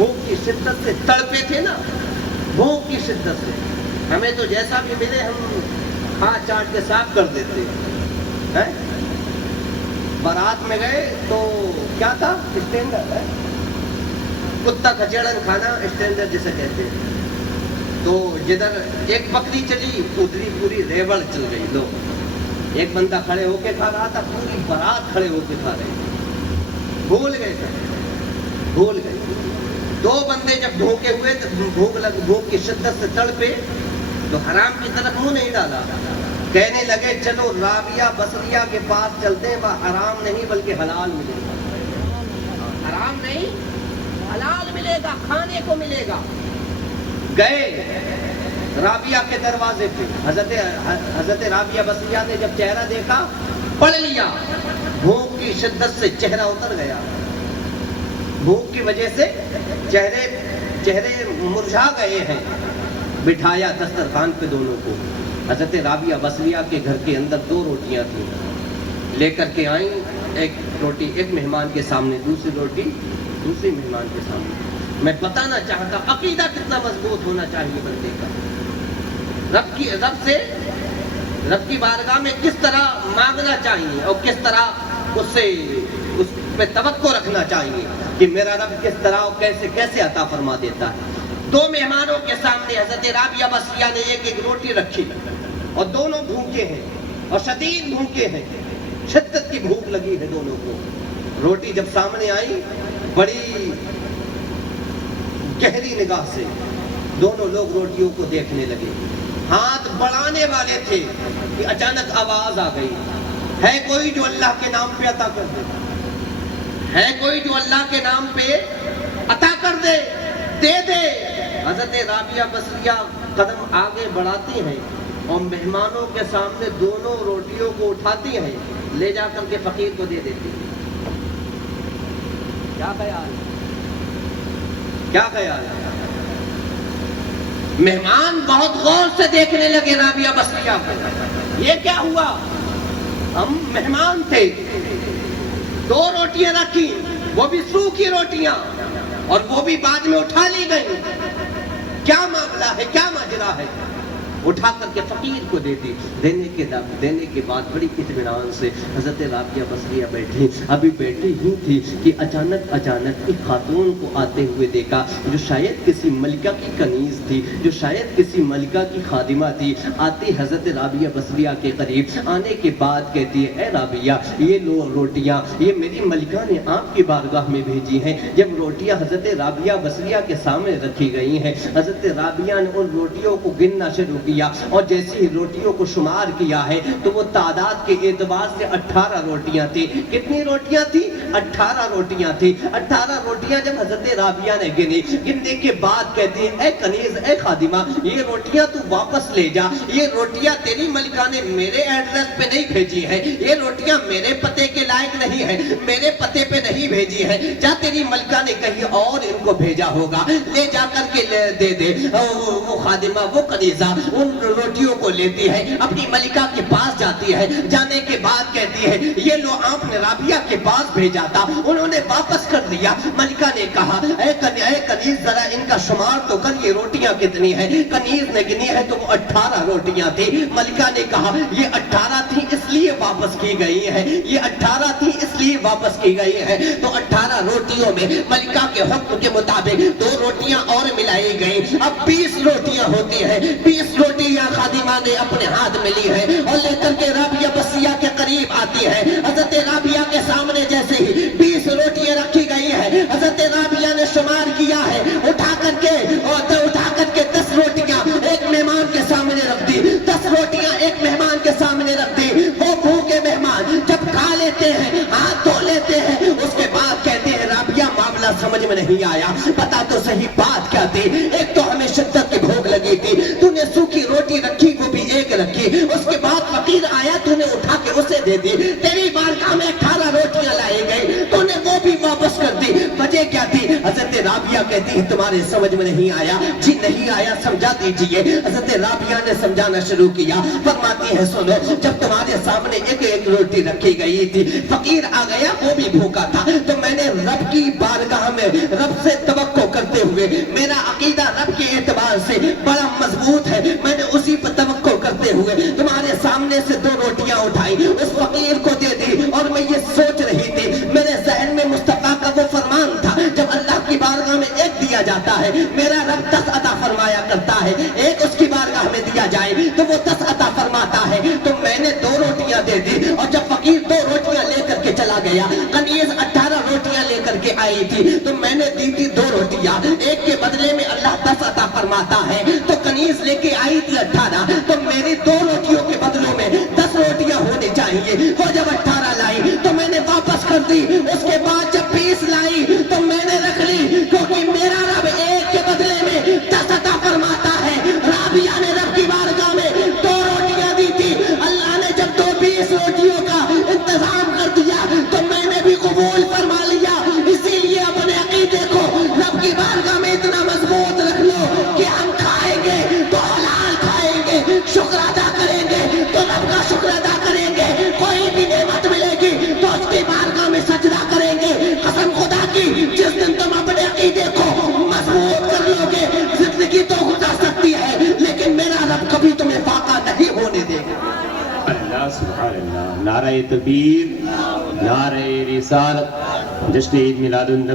भूख की शिद्दत से तड़पे थे ना, भूख की शिद्दत से। हमें तो जैसा भी मिले हम खा चाट के साफ कर देते हैं। बारात में गए तो क्या था, स्टैंडर्ड है, कुत्ता खचेड़न खाना स्टैंडर्ड जिसे कहते हैं। तो जिधर एक बकरी चली उधरी पूरी रेवड़ चल गई। लो, एक बंदा खड़े होके खा रहा था, पूरी बारात खड़े होके खा रहे, भूल गए सब, भूल गए। दो बंदे जब भूखे हुए तो भूख की शिद्दत से तड़पे तो हराम की तरफ मुंह नहीं डाला, कहने लगे चलो राबिया बसरिया के पास चलते हैं, वह हराम नहीं बल्कि हलाल मिलेगा। हराम नहीं, हलाल मिलेगा, खाने को मिलेगा। गए राबिया के दरवाजे पे, हजरत राबिया बसरिया ने जब चेहरा देखा, पढ़ लिया, भूख की शिद्दत से चेहरा उतर गया, भूख की वजह से चेहरे मुरझा गए हैं। बिठाया दस्तरखान पे दोनों को। हजरत राबिया बसरिया के घर के अंदर 2 रोटियां थी, लेकर के आई, एक रोटी एक मेहमान के सामने, दूसरी रोटी दूसरी मेहमान के सामने। मैं बताना चाहता अकीदा कितना मजबूत होना चाहिए बंदे का, रब की बारगाह में किस तरह मांगना चाहिए और किस तरह उससे उस पे तवक्को रखना चाहिए कि मेरा रब किस तरह और कैसे कैसे अता फरमा देता है। 2 मेहमानों के सामने हजरत राबिया बसरिया ने एक रोटी रखी और दोनों भूखे हैं और शदीद भूखे हैं, शिद्दत की भूख लगी है दोनों को। रोटी जब सामने आई, बड़ी गहरी निगाह से दोनों लोग रोटियों को देखने लगे। हाथ बढ़ाने वाले थे कि अचानक आवाज आ गई, है कोई जो अल्लाह के नाम पे अता कर दे, है कोई जो अल्लाह के नाम पे अता कर दे, दे दे। हजरत राबिया बसरिया कदम आगे बढ़ाती हैं और मेहमानों के सामने दोनों रोटियों को उठाती हैं, ले जाकर के फकीर को दे देती हैं। क्या ख्याल, क्या ख्याल है? मेहमान बहुत गौर से देखने लगे राबिया बसरिया को, ये क्या हुआ? हम मेहमान थे, 2 रोटियां रखी, वो भी सूखी रोटियां, और वो भी बाद में उठा ली गई। क्या मामला है, क्या माजरा है? उठा करके फकीर को दे दी। देने के बाद बड़ी इत्मीनान से हजरत राबिया बसरिया बैठी, अभी बैठी ही थी कि अचानक एक खातून को आते हुए देखा, जो शायद किसी मलिका की कनीज थी, जो शायद किसी मलिका की खादिमा थी। आती हजरत राबिया बसरिया के करीब, आने के बाद कहती है, ए राबिया, ये लो रोटियां, ये मेरी मलिका ने आपकी बारगाह में भेजी हैं। जब रोटियां हजरत राबिया बसरिया के सामने रखी गई हैं, हजरत राबिया ने उन रोटियों को गिनना शुरू किया, और जैसे ही रोटियों को शुमार किया है तो वो तादाद के एतबार से 18 रोटियां थी। कितनी रोटियां थी? 18 रोटियां थी। 18 रोटियां जब हजरत राबिया ने गिनी, गिनने के बाद कहती है, ए कनीज, ए खादिमा, ये रोटियां तू वापस ले जा, ये रोटियां तेरी मलिका ने मेरे एड्रेस पे नहीं भेजी है, ये रोटियां मेरे पते के लायक नहीं है, मेरे पते पे नहीं भेजी है, जा तेरी मलिका ने कहीं और इनको भेजा होगा, ले जाकर के दे दे। वो खादिमा, वो कनीजा उन रोटियों को लेती है, अपनी मलिका के पास जाती है। जाने के बाद कहती है, ये लो आपने राबिया के पास भेजा था, उन्होंने वापस कर दिया। मलिका ने कहा, ए कनीज, जरा इनका शुमार तो कर, ये रोटियां कितनी है? कनीज ने गिनी है तो वो 18 रोटियां थी। मलिका ने कहा, ये 18 थी इसलिए वापस की गई है, ये 18 थी इसलिए वापस की गई है। तो 18 रोटियों में मलिका के हुक्म के मुताबिक 2 रोटियां और मिलाई गई, अब 20 रोटियां होती है। 20 रोटियां खादिमा ने अपने हाथ में ली है और लेकर के राबिया बसरिया के करीब आती है। हजरत राबिया के सामने जैसे ही 20 रोटियां रखी गई है, हजरत राबिया ने शुमार किया है, उठा करके 10 रोटियां एक मेहमान के सामने रख दी, 10 रोटियां एक मेहमान के सामने रख दी। वो भूखे मेहमान जब खा लेते हैं, हाथ धो लेते हैं, उसके बाद कहते हैं, राबिया मामला समझ में नहीं आया, पता तो सही बात क्या थी? एक तो हमें शिद्दत की भूख लगी थी, तूने सूखी रोटी रखी, वो भी एक रखी, उसके बाद फकीर आया, तूने उठा के उसे दे दी। तेरी बारगाह में 18 रोटियां लाई गई, तूने वो भी वापस कर दी, वजह क्या थी? हजरत राबिया कहती है, तुम्हारे समझ में नहीं आया? जी नहीं आया, समझा दीजिए। हजरत राबिया ने समझाना शुरू किया, फरमाती है, सुनो, जब तुम्हारे सामने एक रोटी रखी गई थी, फकीर आ गया, वो भी भूखा था, तो मैंने रब की बारगाह में रब से तवक्को कर کرتے ہوئے میرا عقیدہ رب کے اعتبار سے بڑا مضبوط ہے، میں نے اسی پر توقع کرتے ہوئے تمہارے سامنے سے 2 روٹیاں اٹھائی، اس فقیر کو دے دی، اور میں یہ سوچ رہی تھی، میرے ذہن میں مصطفیٰ کا وہ فرمان تھا، جب اللہ کی بارگاہ میں ایک دیا جاتا ہے، میرا رب 10 عطا فرمایا کرتا ہے، ایک اس کی بارگاہ میں دیا جائے تو وہ 10 عطا فرماتا ہے، تو میں نے 2 روٹیاں دے دی، اور جب فقیر 2 روٹیاں لے کر کے چلا گیا، کنیز 18 روٹیاں لے کر کے آئی تھی، تو میں نے دی تھی 2 روٹیاں، ایک کے بدلے میں اللہ 10 عطا فرماتا ہے، تو کنیز لے کے آئی تھی 18، تو میری 2 روٹیوں کے بدلوں میں 10 روٹیاں ہونی چاہیے، وہ جب 18 لائی تو میں نے واپس کر دی، اس کے بعد جب 20 لائی تو میں نے رکھ لی، کیونکہ میرا رب ایک کے بدلے میں 10 عطا فرماتا ہے۔ رابعہ نے رب کی بارگاہ میں 2 روٹیاں دی تھی، اللہ نے جب 20 روٹیوں کا انتظام کر دیا تو میں نے بھی قبول فرما لیا، اسی لیے اپنے عقیدے کو رب کی بارگاہ میں اتنا مضبوط رکھ لو کہ ہم کھائیں گے تو حلال کھائیں گے، شکر ادا کریں گے تو رب کا شکر ادا کریں گے، کوئی بھی نعمت ملے گی تو اس کی بارگاہ میں سجدہ کریں گے، قسم خدا کی جس دن تم اپنے عقیدے کو مضبوط کر لو گے، زندگی تو گزر سکتی ہے لیکن میرا رب کبھی تمہیں فاقہ نہیں ہونے دے گا۔ اللہ سبحان اللہ، نعرہ تکبیر، نعرہ رسالت، جشن عید میلاد النبی۔